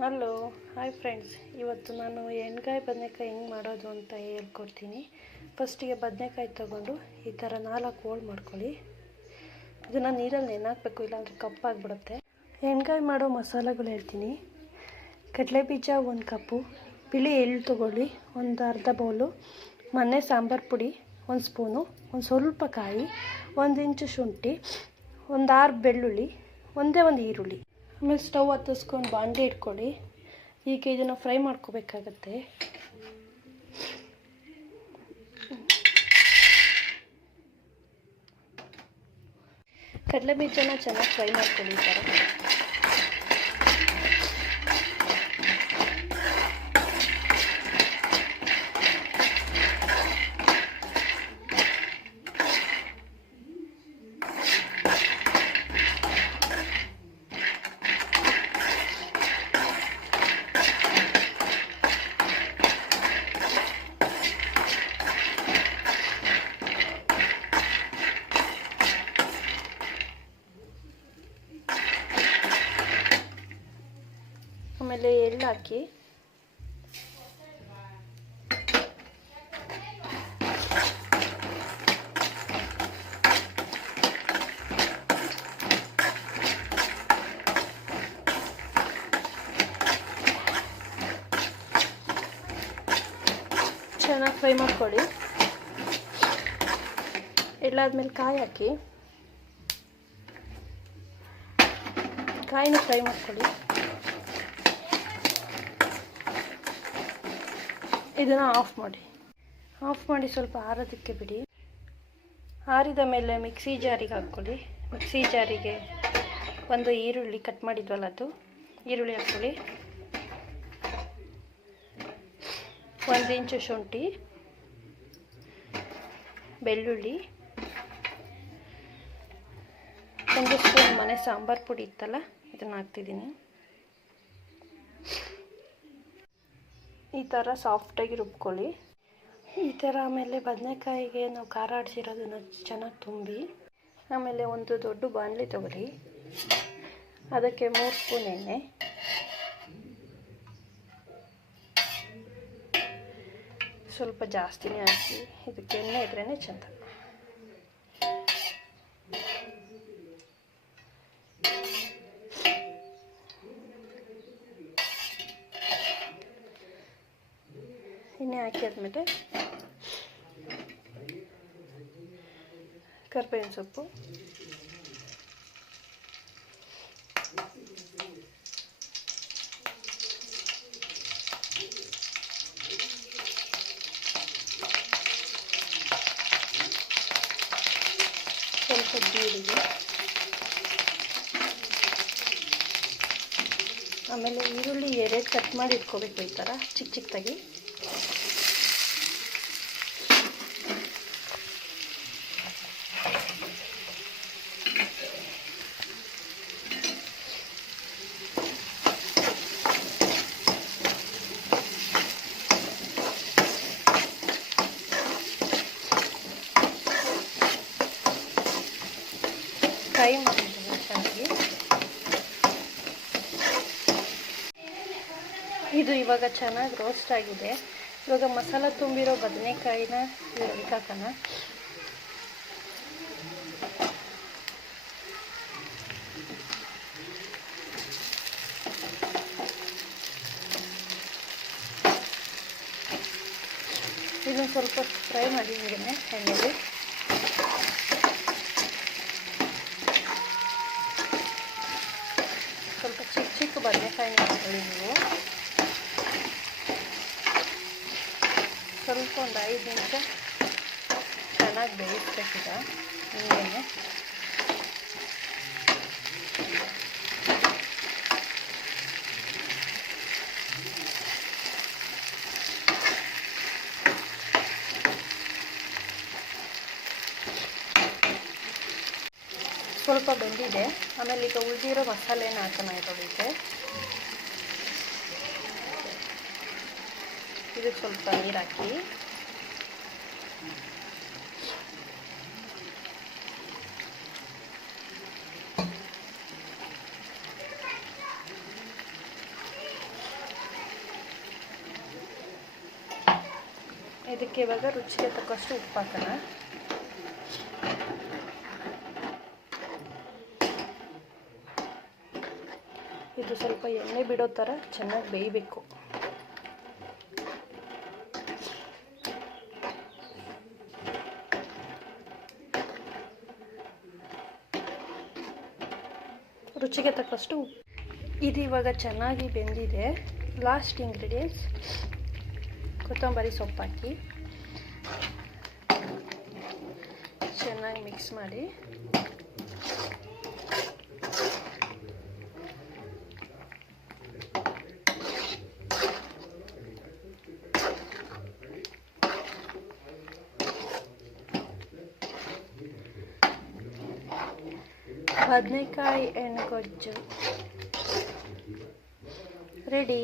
Hello, hi friends. ಇವತ್ತು ನಾನು ಎಣ್ಗಾಯಿ ಬದನೆಕಾಯಿ ಹೆಂಗೆ ಮಾಡೋದು ಅಂತ ಹೇಳ್ಕೊಡ್ತೀನಿ. ಫಸ್ಟಿಗೆ ಬದನೆಕಾಯಿ ತೊಗೊಂಡು ಈ ಥರ 4 ಹೋಳು ಮಾಡ್ಕೊಳ್ಳಿ. ಇದನ್ನು ನೀರಲ್ಲಿ ನೆನೆಹಾಕಬೇಕು, ಇಲ್ಲಾಂದರೆ ಕಪ್ಪಾಗಿಬಿಡುತ್ತೆ. ಎಣ್ಗಾಯಿ ಮಾಡೋ ಮಸಾಲೆಗಳು ಹೇಳ್ತೀನಿ. ಕಡಲೆಬೀಜ 1 ಕಪ್ಪು, ಬಿಳಿ ಎಳ್ಳು ತೊಗೊಳ್ಳಿ ಒಂದು ಅರ್ಧ ಬೌಲು, ಮನೆ ಸಾಂಬಾರು ಪುಡಿ 1 ಸ್ಪೂನು, ಒಂದು ಸ್ವಲ್ಪ ಕಾಯಿ, 1 ಇಂಚು ಶುಂಠಿ, ಒಂದು 6 ಬೆಳ್ಳುಳ್ಳಿ, ಒಂದೇ ಒಂದು ಈರುಳ್ಳಿ. ಆಮೇಲೆ ಸ್ಟವ್ ಹತ್ತಿಸ್ಕೊಂಡು ಬಾಣಲೆ ಇಟ್ಕೊಳ್ಳಿ. ಈಗ ಇದನ್ನು ಫ್ರೈ ಮಾಡ್ಕೋಬೇಕಾಗತ್ತೆ. ಕಡಲೆಬೀಜನ ಚೆನ್ನಾಗಿ ಫ್ರೈ ಮಾಡ್ಕೊಳ್ಳಿ ಈ ಥರ. ಆಮೇಲೆ ಎಳ್ಳು ಹಾಕಿ ಚೆನ್ನಾಗಿ ಫ್ರೈ ಮಾಡ್ಕೊಳ್ಳಿ. ಎಳ್ಳಾದ್ಮೇಲೆ ಕಾಯಿ ಹಾಕಿ ಕಾಯಿನ ಫ್ರೈ ಮಾಡ್ಕೊಳ್ಳಿ. ಇದನ್ನು ಆಫ್ ಮಾಡಿ ಸ್ವಲ್ಪ ಆರೋದಕ್ಕೆ ಬಿಡಿ. ಆರಿದ ಮೇಲೆ ಮಿಕ್ಸಿ ಜಾರಿಗೆ ಹಾಕ್ಕೊಳ್ಳಿ. ಮಿಕ್ಸಿ ಜಾರಿಗೆ ಒಂದು ಈರುಳ್ಳಿ ಕಟ್ ಮಾಡಿದ್ವಲ್ಲ ಅದು ಈರುಳ್ಳಿ ಹಾಕ್ಕೊಳ್ಳಿ, 1 ಇಂಚು ಶುಂಠಿ, ಬೆಳ್ಳುಳ್ಳಿ, 1 ಸ್ಪೂನ್ ಮನೆ ಸಾಂಬಾರು ಪುಡಿ ಇತ್ತಲ್ಲ ಇದನ್ನು ಹಾಕ್ತಿದ್ದೀನಿ. ಈ ಥರ ಸಾಫ್ಟಾಗಿ ರುಬ್ಕೊಳ್ಳಿ. ಈ ಥರ ಆಮೇಲೆ ಬದನೆಕಾಯಿಗೆ ನಾವು ಖಾರ ಆಡಿಸಿರೋದನ್ನು ಚೆನ್ನಾಗಿ ತುಂಬಿ, ಆಮೇಲೆ ಒಂದು ದೊಡ್ಡ ಬಾಣಲೆ ತೊಗೊಳ್ಳಿ. ಅದಕ್ಕೆ 3 ಸ್ಪೂನ್ ಎಣ್ಣೆ, ಸ್ವಲ್ಪ ಜಾಸ್ತಿನೇ ಹಾಕಿ. ಇದಕ್ಕೆ ಎಣ್ಣೆ ಇದ್ರೇ ಚೆಂದ. ಎಣ್ಣೆ ಹಾಕಿದ್ಮೇಲೆ ಕರಿಬೇವಿನ ಸೊಪ್ಪು, ಸ್ವಲ್ಪ ಜೀರಿಗೆ, ಆಮೇಲೆ ಈರುಳ್ಳಿ 2 ಕಟ್ ಮಾಡಿ ಇಟ್ಕೋಬೇಕು ಈ ಥರ ಚಿಕ್ಕದಾಗಿ. ಫ್ರೈ ಮಾಡಿದ್ದೀನಿ ಚೆನ್ನಾಗಿ. ಇದು ಇವಾಗ ಚೆನ್ನಾಗಿ ರೋಸ್ಟ್ ಆಗಿದೆ. ಇವಾಗ ಮಸಾಲ ತುಂಬಿರೋ ಬದನೆಕಾಯಿನ ಇದಕ್ಕೆ ಹಾಕೋಣ. ಇದನ್ನು ಸ್ವಲ್ಪ ಫ್ರೈ ಮಾಡಿದ್ದೀನಿ ಎಣ್ಣೆಲಿ. ಸ್ವಲ್ಪ ಚಿಕ್ಕ ಬದನೆಕಾಯಿನ ಹಾಕೊಳ್ಳಿ ನೀವು. ಸ್ವಲ್ಪ ಒಂದು 5 ನಿಮಿಷ ಚೆನ್ನಾಗಿ ಬೇಯಿಸ್ಬೇಕಿದೆ ಹಿಂಗೇನೆ. ಸ್ವಲ್ಪ ಬೆಂದಿದೆ. ಆಮೇಲೆ ಈಗ ಉಳಿದಿರೋ ಮಸಾಲೆನ ಹಾಕೋಣ ಇದರೊಳಗೆ. ಇದಕ್ಕೆ ಸ್ವಲ್ಪ ನೀರು ಹಾಕಿ, ಇದಕ್ಕೆ ಇವಾಗ ರುಚಿಗೆ ತಕ್ಕಷ್ಟು ಉಪ್ಪು ಹಾಕೋಣ. ಇದು ಸ್ವಲ್ಪ ಎಣ್ಣೆ ಬಿಡೋ ಥರ ಚೆನ್ನಾಗಿ ಬೇಯಬೇಕು. ರುಚಿಗೆ ತಕ್ಕಷ್ಟು ಉಪ್ಪು. ಇದು ಇವಾಗ ಚೆನ್ನಾಗಿ ಬೆಂದಿದೆ. ಲಾಸ್ಟ್ ಇಂಗ್ರೀಡಿಯೆಂಟ್ಸ್ ಕೊತ್ತಂಬರಿ ಸೊಪ್ಪು ಹಾಕಿ ಚೆನ್ನಾಗಿ ಮಿಕ್ಸ್ ಮಾಡಿ ಬದನೆಕಾಯಿ ಎಣ್ಣೆಗೊಜ್ಜು ರೆಡಿ.